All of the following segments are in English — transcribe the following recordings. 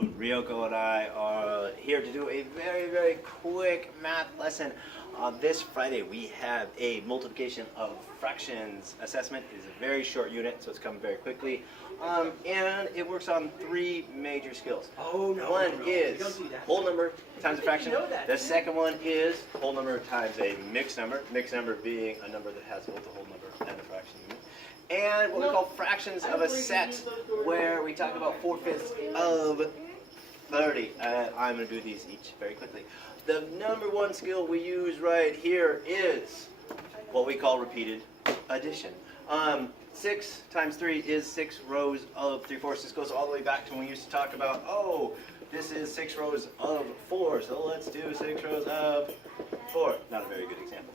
afternoon. Ryoko and I are here to do a very quick math lesson. This Friday we have a multiplication of fractions assessment. It is a very short unit, so it's coming very quickly. And it works on three major skills. Oh, no. One no, is we don't do that. whole number times a fraction. You know that. The second one is whole number times a mixed number. Mixed number being a number that has both a whole number and a fraction in it. And what we call fractions of a set, where we talk about 4/5 of 30. I'm going to do these each very quickly. The number one skill we use right here is what we call repeated addition. 6 times 3 is 6 rows of 3/4. This goes all the way back to when we used to talk about, oh, this is 6 rows of 4, so let's do 6 rows of 4. Not a very good example.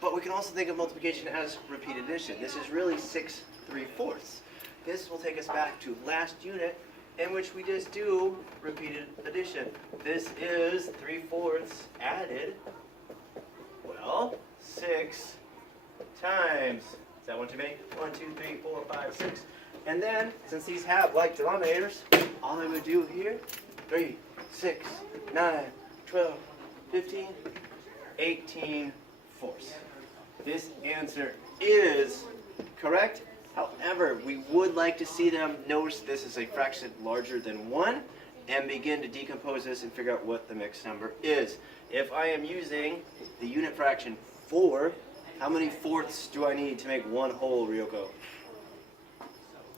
But we can also think of multiplication as repeated addition. This is really 6 3/4. This will take us back to last unit, in which we just do repeated addition. This is 3/4 added, well, 6 times, is that one too many? 1, 2, 3, 4, 5, 6. And then, since these have like denominators, all I would do here, 3, 6, 9, 12, 15, 18 fourths. This answer is correct. However, we would like to see them notice this is a fraction larger than 1 and begin to decompose this and figure out what the mixed number is. If I am using the unit fraction 4, how many fourths do I need to make one whole, Ryoko?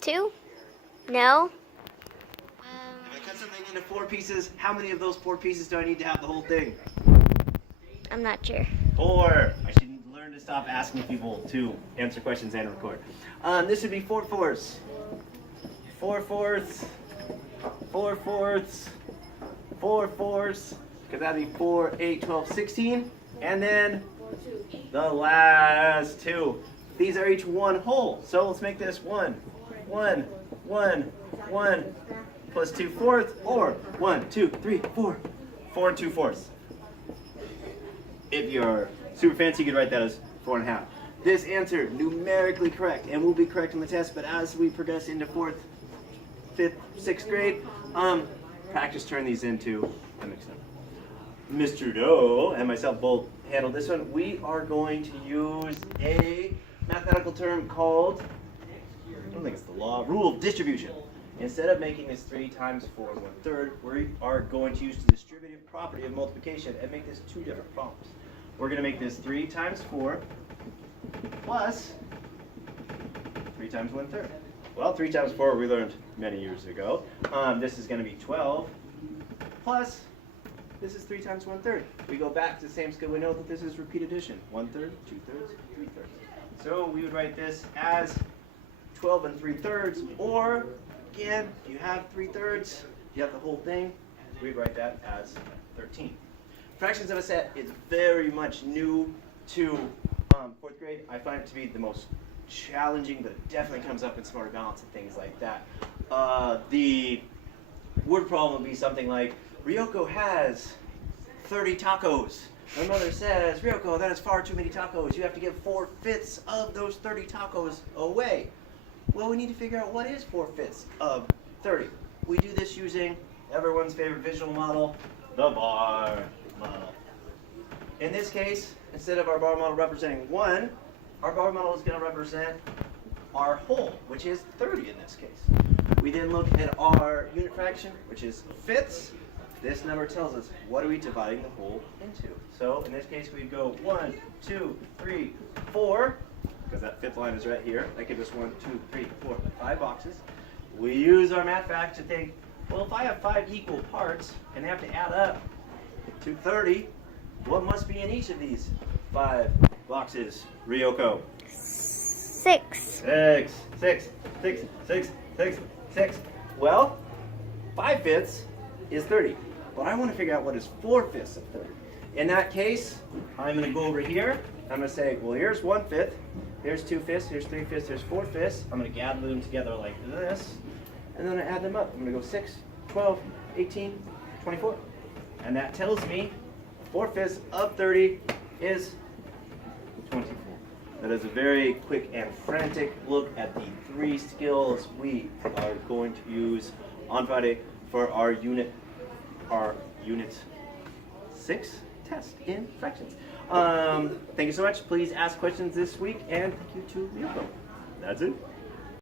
2? No. If I cut something into 4 pieces, how many of those 4 pieces do I need to have the whole thing? I'm not sure. 4. I should learn to stop asking people to answer questions and record. This would be 4/4. 4/4. 4/4. 4/4. Because that'd be 4, 8, 12, 16. And then the last 2. These are each one whole. So let's make this 1, 1, 1, 1 plus 2/4, or 1, 2, 3, 4. 4 2/4. If you're super fancy, you could write that as 4 1/2. This answer, numerically correct, and will be correct on the test, but as we progress into 4th, 5th, 6th grade, practice turn these into a mixed number. Ms. Trudeau and myself both handled this one. We are going to use a mathematical term called, I don't think it's the law, rule of distribution. Instead of making this 3 times 4 1/3, we are going to use the distributive property of multiplication and make this 2 different problems. We're going to make this 3 times 4 plus 3 times 1/3. Well, 3 times 4 we learned many years ago. This is going to be 12 plus, this is 3 times 1/3. We go back to the same skill. We know that this is repeat addition. 1/3, 2/3, 3/3. So we would write this as 12 3/3, or again, if you have 3/3, you have the whole thing, we'd write that as 13. Fractions of a set is very much new to 4th grade. I find it to be the most challenging, but it definitely comes up in smarter balance and things like that. The word problem would be something like, Ryoko has 30 tacos. My mother says, Ryoko, that is far too many tacos. You have to give 4/5 of those 30 tacos away. Well, we need to figure out what is 4/5 of 30. We do this using everyone's favorite visual model, the bar model. In this case, instead of our bar model representing 1, our bar model is going to represent our whole, which is 30 in this case. We then look at our unit fraction, which is fifths. This number tells us what are we dividing the whole into. So in this case, we'd go 1, 2, 3, 4, because that 5th line is right here. That gives us 1, 2, 3, 4, 5 boxes. We use our math fact to think, well, if I have 5 equal parts and they have to add up to 30, what must be in each of these 5 boxes, Ryoko? 6. 6, 6, 6, 6, 6, 6. Well, 5/5 is 30, but I want to figure out what is 4/5 of 30. In that case, I'm going to go over here. I'm going to say, well, here's 1/5, here's 2/5, here's 3/5, here's 4/5. I'm going to gather them together like this, and then I add them up. I'm going to go 6, 12, 18, 24. And that tells me 4/5 of 30 is 24. That is a very quick and frantic look at the 3 skills we are going to use on Friday for our unit 6 test in fractions. Thank you so much. Please ask questions this week, and thank you to Ryoko. That's it.